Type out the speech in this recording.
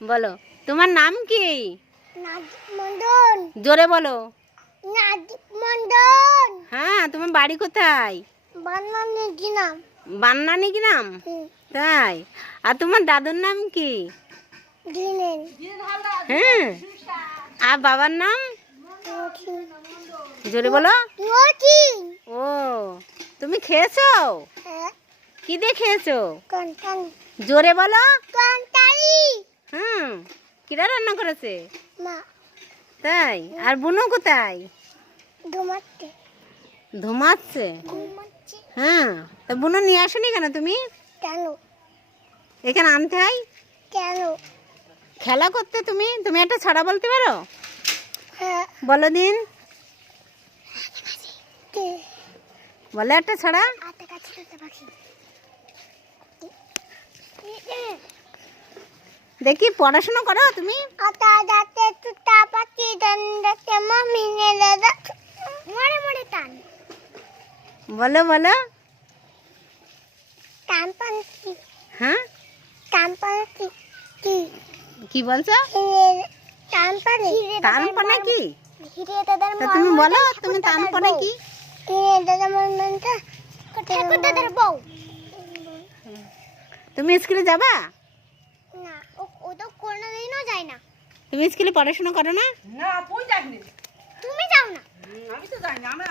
বলো, তোমার নাম কি? নাজিব মন্ডল। জোরে বলো। নাজিব মন্ডল। হ্যাঁ, তোমার বাড়ি কোথায়? বানানে দিলাম। বান্নানি গ্রাম? তাই? আর তোমার দাদুর নাম কি? দিলেন। হ্যাঁ। আর বাবার নাম? জোরে বলো। মতিন। ও, তুমি খেয়েছো? হ্যাঁ। কি দিয়ে খেয়েছো? কান্তান। জোরে বলো। কান্তালি। হুম। কিরা রান্না করেছে? মা। তাই? আর বুনু কোথায়? ঘুমাচ্ছে। ঘুমাচ্ছে? ঘুমাচ্ছে। হ্যাঁ। তা বুনু নিয়ে আসোনি কেন তুমি? কেন? এখানে আনতে হয়? কেন? খেলা করতে তুমি একটা ছড়া বলতে পারো? হ্যাঁ। বলো দিন। কে? বলো একটা ছড়া। আটা কাছে তো পাখি। দেখি, পড়াশোনা করো তুমি? আটা দাতে তুতা পাখি দন্ডতে মামি নে দাদা মরে মরে টান। বলো বলো। টান পাখি। হ্যাঁ, টান পাখি কি? কি বলছো? টান পাখি। তার পানা কি? হিরে দাদার তা তুমি বলো, তুমি তান পানা কি? হিরে দাদার মনটা ঠাকুর দাদার বউ। তুমি স্কুলে যাবা? না, ও তো কোনোদিনও যায় না। তুমি স্কুলে পড়াশোনা করো না? না তুই যাবি তুমি যাও না। আমি তো জানি না আমরা